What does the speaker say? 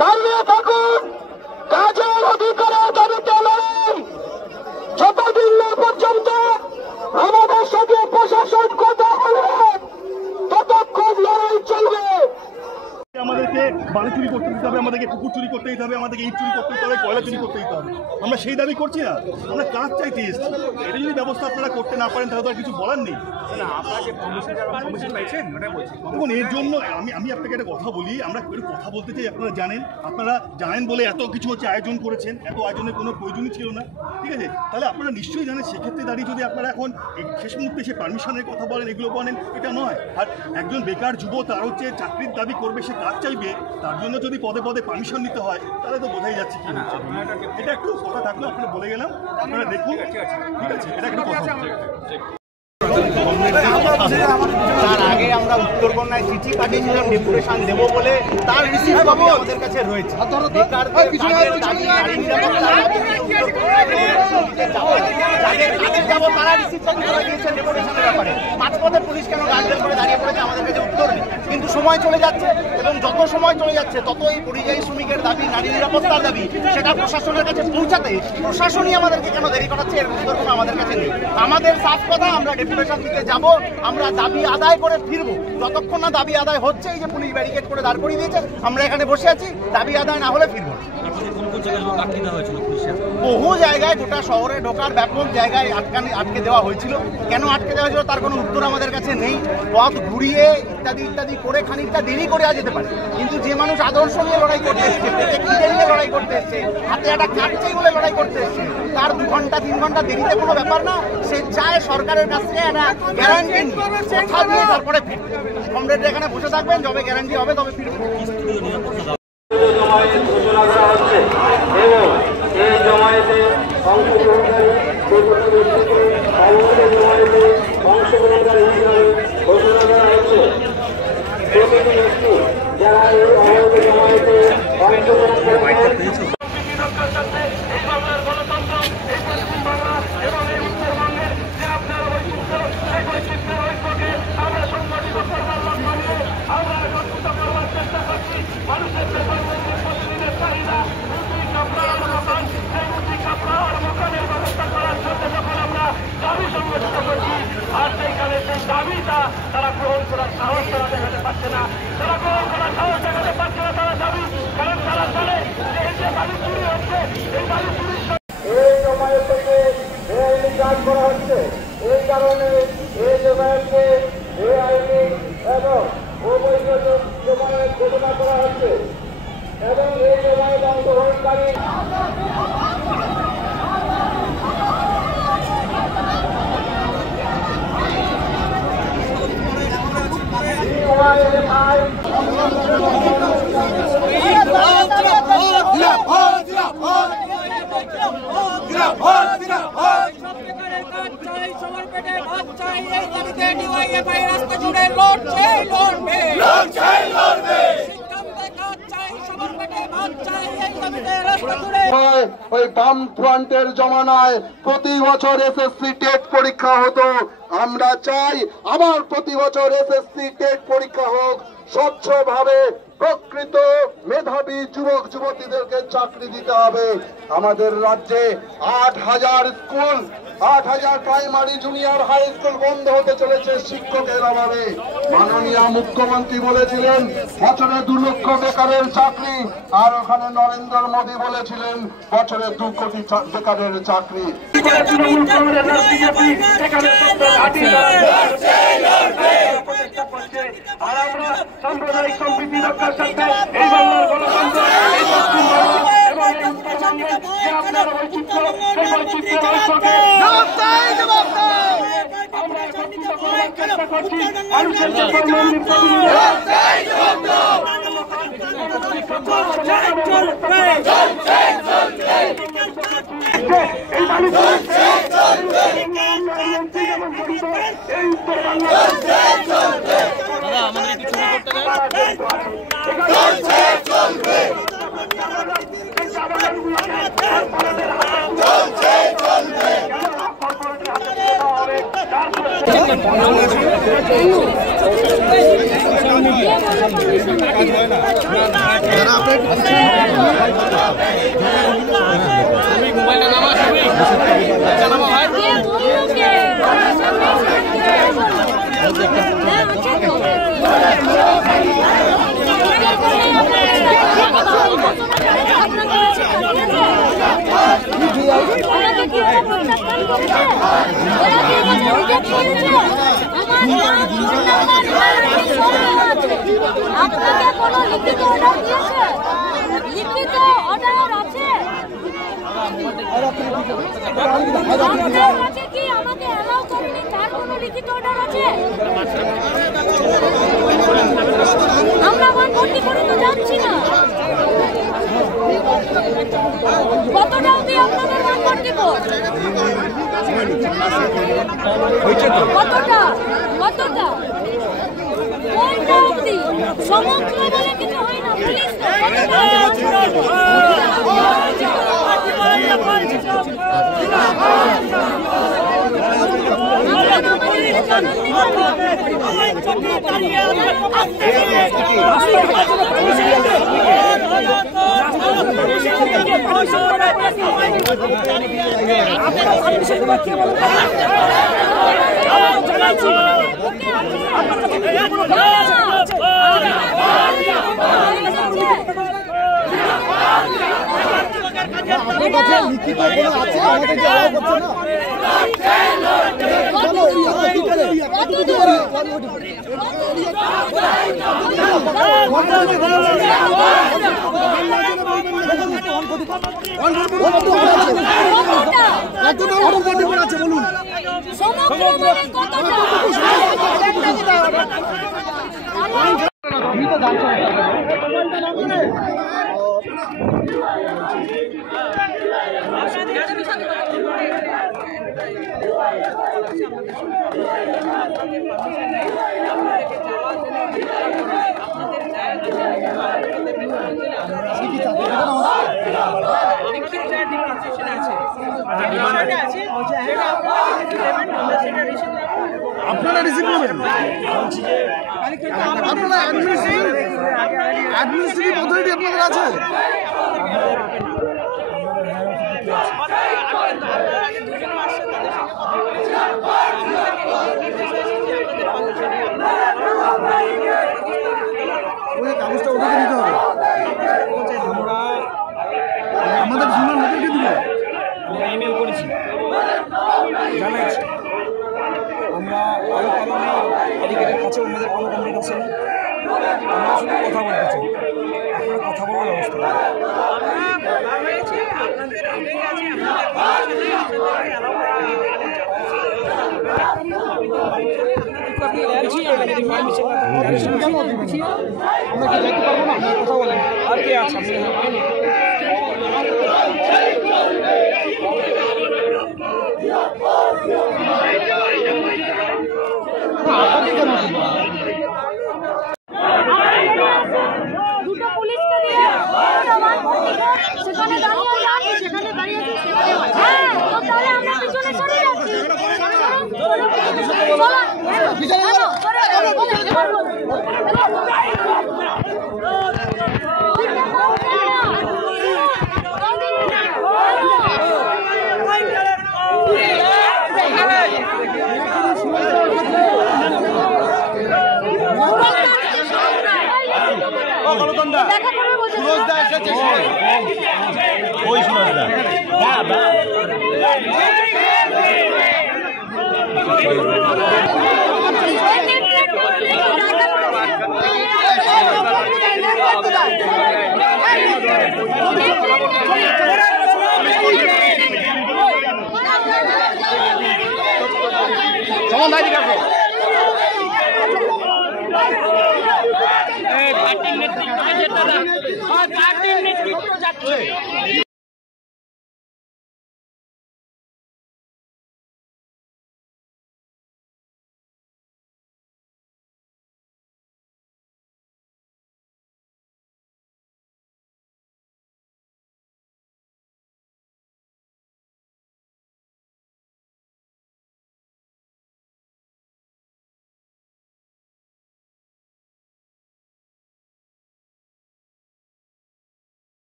দাঁড়িয়ে থাকুন, কাজের অধিকারের দাবিতে লড়াই যতদিন না পর্যন্ত আমাদের সাথে প্রশাসন কথা বলবে ততক্ষণ লড়াই চলবে। আমাদেরকে বাড়ি চুরি করতে দিতে হবে, আমাদেরকে কুকুর চুরি করতে দিতে হবে, আমাদেরকে ইট চুরি করতে দিতে হবে, কয়লা চুরি করতে দিতে হবে। আমরা সেই দাবি করছি না, আমরা কাজ চাইতে এসেছি। এটা যদি ব্যবস্থা আপনারা করতে না পারেন তাহলে তো আর কিছু বলার নেই। দেখুন, এর জন্য আমি আপনাকে একটা কথা বলি, আমরা একটু কথা বলতে চাই। আপনারা জানেন বলে এত কিছু হচ্ছে আয়োজন করেছেন, এত আয়োজনের কোনো প্রয়োজনই ছিল না, ঠিক আছে? তাহলে আপনারা নিশ্চয়ই জানেন, সেক্ষেত্রে দাঁড়িয়ে যদি আপনারা এখন শেষ মুহূর্তে এসে পারমিশনের কথা বলেন, এগুলো বলেন, এটা নয়। আর একজন বেকার যুব, তার হচ্ছে চাকরির দাবি করবে, সে কাজ চাইবে, তার জন্য যদি পদে পদে পারমিশন নিতে হয় তাহলে তো বোঝাই যাচ্ছে কি হচ্ছে। এটা একটু কথা থাকলো, আপনারা বলে গেলাম, আপনারা দেখুন, ঠিক আছে? এটা একটু কথা। তার আগে আমরা উত্তরবঙ্গায় চিঠি পাঠিয়েছিলাম ডেপুটেশন দেবো বলে, তার রিসিভ কপি আমাদের কাছে রয়েছে। মাঝপথে পুলিশ কেন গার্ডেন করে দাঁড়িয়ে পড়েছে, আমাদের কাছে উত্তর নেই। কিন্তু সময় চলে যাচ্ছে এবং যত সময় চলে যাচ্ছে তত এই পরিযায়ী শ্রমিকের দাবি, নারী নিরাপত্তার দাবি, সেটা প্রশাসনের কাছে পৌঁছাতে প্রশাসনই আমাদেরকে কেন দেরি করাচ্ছে, এর উত্তর কোনো আমাদের কাছে নেই। আমাদের সাফ কথা, আমরা ডেপুটেশন দিতে যাব, আমরা দাবি আদায় করে ফিরবো। যতক্ষণ না দাবি আদায় হচ্ছে, এই যে পুলিশ ব্যারিকেড করে দাঁড় করিয়ে দিয়েছে, আমরা এখানে বসে আছি, দাবি আদায় না হলে ফিরবো। বহু জায়গায়, গোটা শহরে ঢোকার ব্যাপক জায়গায় আটকে দেওয়া হয়েছিল। কেন আটকে দেওয়া হয়েছিল তার কোনো উত্তর আমাদের কাছে নেই। পথ ঘুরিয়ে ইত্যাদি ইত্যাদি করে খানিকটা দেরি করে যেতে পারে, কিন্তু যে মানুষ আদর্শ নিয়ে লড়াই করতে এসছে, পেটে খিদে নিয়ে লড়াই করতে এসছে, হাতে একটা কাটছেই বলে লড়াই করতে এসছে, তার 2 ঘন্টা 3 ঘন্টা দেরিতে কোনো ব্যাপার না। সে চায় সরকারের কাছ থেকে একটা গ্যারান্টি কথা দিয়ে তারপরে ফিরবে। কমরেড এখানে বসে থাকবেন, যবে গ্যারান্টি হবে তবে ফিরবে। তারা গ্রহণ করার সাহস তারা দেখাতে পারছে না, তারা গ্রহণ করার সাহস দেখাতে পারছে না, তারা দাবি, কারণ তারা জানে যে এই যে বাড়ি চুরি হচ্ছে, এই বাড়ি চুরির এই জমায়েত থেকে বেআইনি কাজ করা হচ্ছে। এই কারণে এই জমায়েতকে বেআইনি এবং অবৈধ জমায়েত ঘোষণা করা হচ্ছে এবং এই জমায়েত অংশগ্রহণকারী ওই বামফ্রন্টের জমানায় প্রতি বছর এসএসসি টেট পরীক্ষা হতো। আমরা চাই আবার প্রতি বছর এসএসসি টেট পরীক্ষা হোক, স্বচ্ছভাবে প্রকৃত মেধাবী যুবক যুবতীদেরকে চাকরি দিতে হবে। আমাদের রাজ্যে 8000 school, 8000 primary junior high school বন্ধ হতে চলেছে শিক্ষকের অভাবে। মাননীয় মুখ্যমন্ত্রী বলেছিলেন বছরে 2 লক্ষ বেকারের চাকরি, আর ওখানে নরেন্দ্র মোদী বলেছিলেন বছরে 2 কোটি বেকারের চাকরি। আর আমরা সাম্প্রদায়িক সম্প্রীতি রক্ষার সাথে এই বাংলার গণতন্ত্র, এই পশ্চিমবঙ্গ এবং এই উত্তরবঙ্গে যে আপনার বৈচিত্র্য, সেই বৈচিত্র্যের ঐক্যকে আমরা একত্রিত করার চেষ্টা করছি। মানুষের সকল মন্দির এই মানুষ এই উত্তর বাংলা আপনার আপনাকে কোনো লিখিত অর্ডার দিয়েছে? লিখিত অর্ডার আছে? আপনার কাছে কি আমাকে অ্যালাউ করেনি তার কোনো লিখিত অর্ডার আছে? আমরা ভর্তি করে তো যাচ্ছি না। কতটা অবধি আপনাদের ভর্তি দিব? কতটা কতটা কোনটা অবধি? সমগ্র বলে কিছু হয় না, পুলিশ লিখিত কোনো আছে আমাদের যাওয়া করছে আপনারা রিসিভ করবেন, আপনারা অ্যাডমিনিস্ট্রেটিভ অথরিটি আপনাদের আছে। ওই কাগজটা ওদেরকে দিতে হবে, আমাদের জন্য লোকেরকে দিবে। আমরা ইমেল করেছি, জানাইছি আমরা আরও কারণে এদিকের কাছে আমাদের কোনো কমপ্লেন আসেনি। আমরা শুধু কথা বলতে চাই, আপনারা কথা বলার ব্যবস্থা আমরা কি যেতে পারবো না? কথা বলেন আর কে আছে দুটো পুলিশকে দিয়ে সেখানে দাঁড়িয়ে আছে, সেখানে দাঁড়িয়ে আছে, হ্যাঁ, তো তাহলে আমরা পিছনে সরে যাচ্ছি। সুরজদা এসেছে, ওই সুরজদা সমান দায়িত্ব আছে। 30 মিনিট যাচ্ছে।